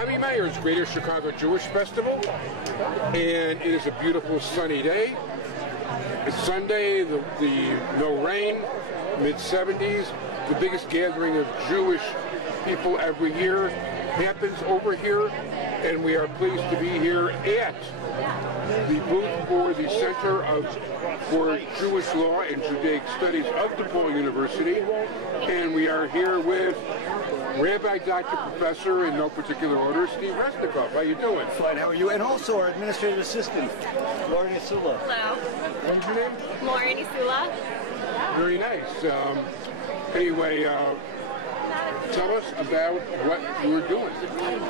Avi Meyer's Greater Chicago Jewish Festival, and it is a beautiful sunny day. It's Sunday, no rain, mid-70s. The biggest gathering of Jewish people every year happens over here, and we are pleased to be here at the booth for the Center for Jewish Law and Judaic Studies of DePaul University, and we are here with Rabbi, Dr. Professor, in no particular order, Steve Resnicoff. How you doing? Fine, how are you? And also our administrative assistant, Lauren Isula. Hello. What's your name? Lauren Isula. Very nice. Anyway, tell us about what you were doing.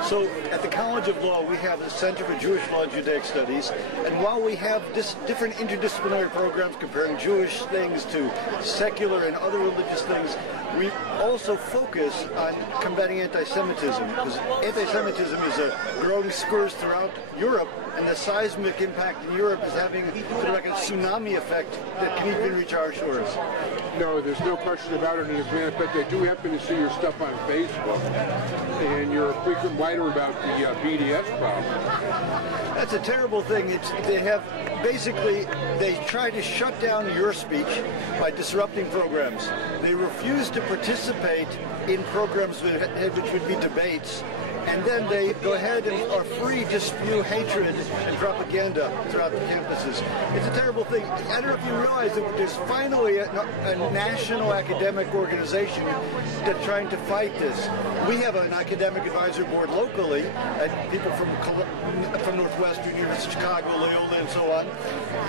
So, at the College of Law, we have the Center for Jewish Law and Judaic Studies, and while we have different interdisciplinary programs comparing Jewish things to secular and other religious things, we also focus on combating anti-Semitism, because anti-Semitism is a growing scourge throughout Europe, and the seismic impact in Europe is having sort of like a tsunami effect that can even reach our shores. No, there's no question about it, and as a matter of fact, I do happen to see your stuff on Facebook, and you're a frequent writer about the BDS problem. That's a terrible thing. They try to shut down your speech by disrupting programs. They refuse to participate in programs which would be debates, and then they go ahead and are free to spew hatred and propaganda throughout the campuses. It's a terrible thing. I don't know if you realize that there's finally a national academic organization that's trying to fight this. We have an academic advisory board locally, and people from Northwestern, University of Chicago, Loyola, and so on.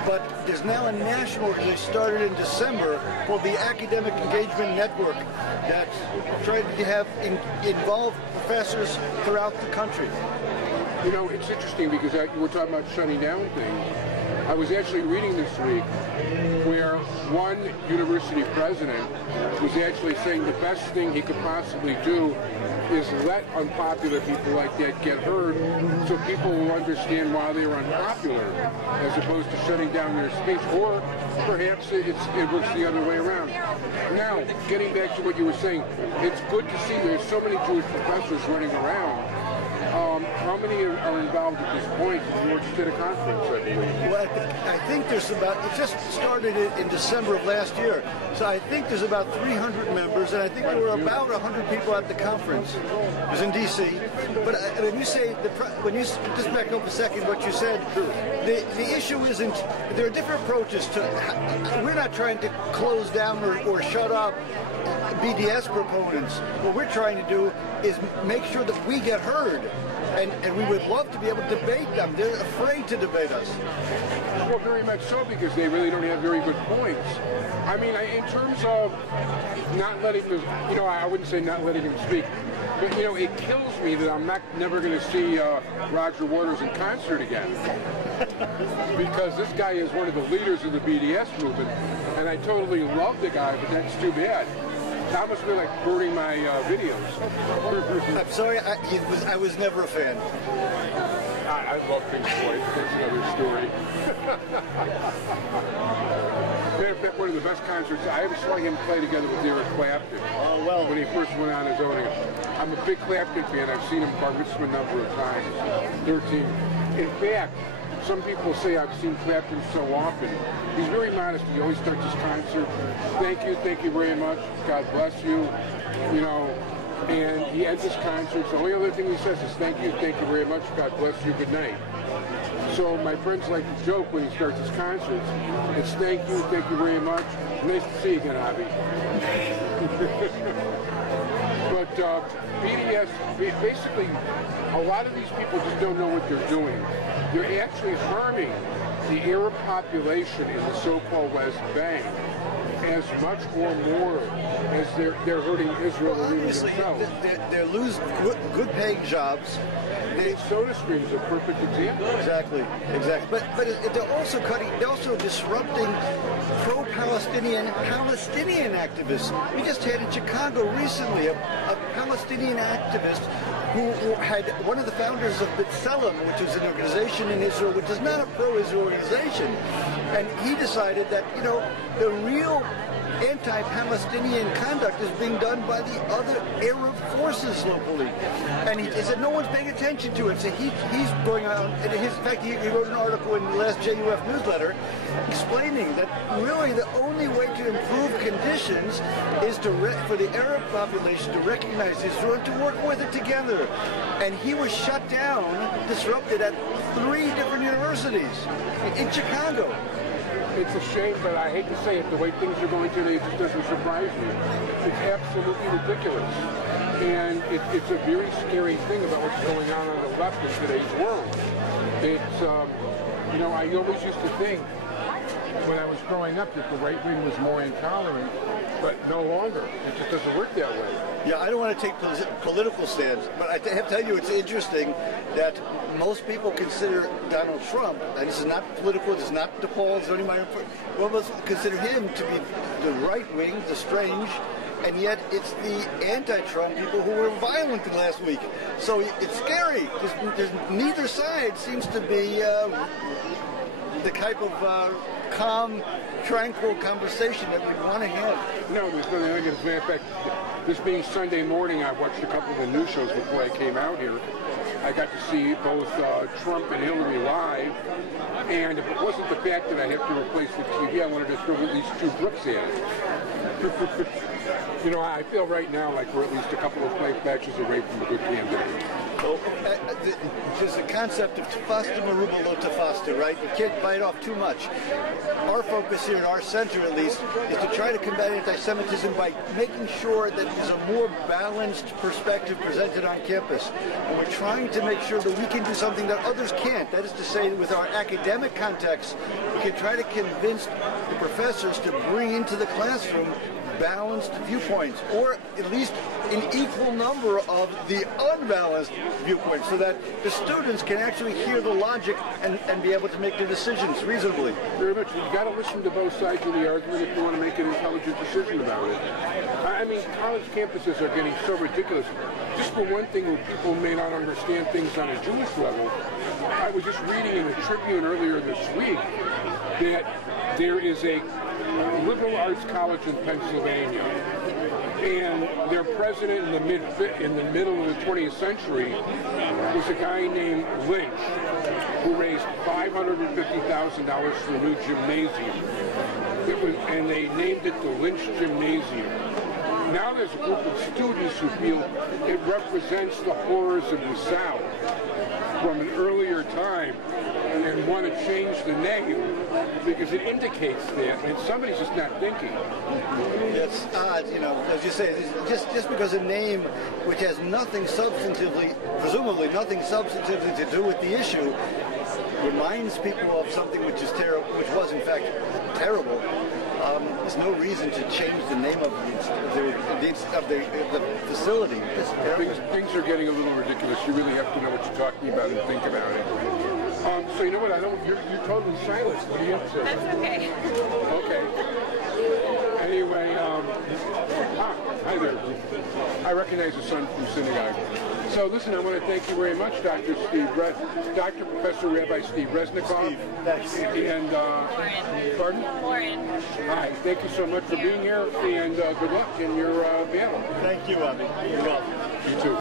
But there's now a national organization started in December called the Academic Engagement Network that's trying to have involved professors throughout the country. You know, it's interesting because we're talking about shutting down things. I was actually reading this week where one university president was actually saying the best thing he could possibly do is let unpopular people like that get heard so people will understand why they're unpopular as opposed to shutting down their speech, or perhaps it works the other way around. Now, getting back to what you were saying, it's good to see there's so many Jewish professors running around. How many are involved at this point? You just did a conference, I believe. Well, I think there's it just started in December of last year. So I think there's about 300 members, and I think there were about 100 people at the conference. It was in D.C. But when you say, just back up a second what you said, the issue isn't, there are different approaches to, we're not trying to close down or shut up BDS proponents. What we're trying to do is make sure that we get heard. And we would love to be able to debate them. They're afraid to debate us. Well, very much so, because they really don't have very good points. I mean, in terms of not letting them, I wouldn't say not letting them speak, but, it kills me that I'm never going to see Roger Waters in concert again. Because this guy is one of the leaders of the BDS movement, and I totally love the guy, but that's too bad. That must be like burning my videos. I'm sorry, I was never a fan. I love Pink Floyd. That's another story. Matter of fact, one of the best concerts, I ever saw him play together with Eric Clapton. Oh, well. When he first went on his own. I'm a big Clapton fan. I've seen him bar mitzvah a number of times. 13. In fact, some people say I've seen Clapton so often. He's very modest. He always starts his concert, thank you very much, God bless you, and he ends his concert. The only other thing he says is thank you very much, God bless you, good night. So my friends like to joke when he starts his concerts, it's thank you very much, nice to see you again, Avi. But BDS, basically, a lot of these people just don't know what they're doing. They're actually harming the Arab population in the so-called West Bank as much or more as they're hurting Israel and even themselves. They lose good-paying jobs. SodaStream is a perfect example. Exactly. But they're also disrupting pro-Palestinian activists. We just had in Chicago recently a Palestinian activist who had one of the founders of B'Tselem, which is an organization in Israel, which is not a pro-Israel organization, and he decided that the real anti-Palestinian conduct is being done by the other Arab forces locally. And he said no one's paying attention to it. So he's going on, and in fact, he wrote an article in the last JUF newsletter explaining that really the only way to improve conditions is for the Arab population to recognize Israel and to work with it together. And he was shut down, disrupted at 3 different universities in Chicago. It's a shame, but I hate to say it, the way things are going today, it just doesn't surprise me. It's absolutely ridiculous. And it's a very scary thing about what's going on the left in today's world. It's, you know, I always used to think when I was growing up that the right wing was more intolerant, but no longer. It just doesn't work that way. Yeah, I don't want to take political stands, but I have to tell you it's interesting that most people consider Donald Trump, and this is not political, this is not DePaul, it's only my, most consider him to be the right wing, the strange, and yet it's the anti-Trump people who were violent in last week. So it's scary. There's neither side seems to be the type of calm, tranquil conversation that we want to have. No, there's nothing like it. As a matter of fact, this being Sunday morning, I watched a couple of the news shows before I came out here. I got to see both Trump and Hillary live, and if it wasn't the fact that I have to replace the TV, I wanted to throw at least 2 Brooks ads. You know, I feel right now like we're at least a couple of play matches away from a good candidate. Well, there's the concept of tafasta meruba lo tafasta, right? You can't bite off too much. Our focus here in our center, at least, is to try to combat anti-Semitism by making sure that there's a more balanced perspective presented on campus. And we're trying to make sure that we can do something that others can't. That is to say, with our academic context, we can try to convince the professors to bring into the classroom balanced viewpoints, or at least an equal number of the unbalanced viewpoints, so that the students can actually hear the logic and be able to make their decisions reasonably. Very much. You've got to listen to both sides of the argument if you want to make an intelligent decision about it. I mean, college campuses are getting so ridiculous. Just for one thing, people may not understand things on a Jewish level. I was just reading in the Tribune earlier this week that there is a liberal arts college in Pennsylvania, and their president in the middle of the 20th century was a guy named Lynch, who raised $550,000 for a new gymnasium. And they named it the Lynch Gymnasium. Now there's a group of students who feel it represents the horrors of the South from an earlier time, and want to change the name because it indicates that, and somebody's just not thinking. It's odd, you know, as you say, just because a name which has nothing substantively, presumably nothing substantively to do with the issue, reminds people of something which is terrible, which was in fact terrible. There's no reason to change the name of the facility. Things are getting a little ridiculous. You really have to know what you're talking about and think about it. So you know what? You're totally silent. What do you have to say? That's okay. Okay. Anyway, hi there. I recognize the son from synagogue. So listen, I want to thank you very much, Dr. Professor Rabbi Steve Resnicoff. Steve, thanks. And pardon? Lauren. Hi, thank you so much for being here, and good luck in your battle. Thank you, Abby. You're welcome. You too.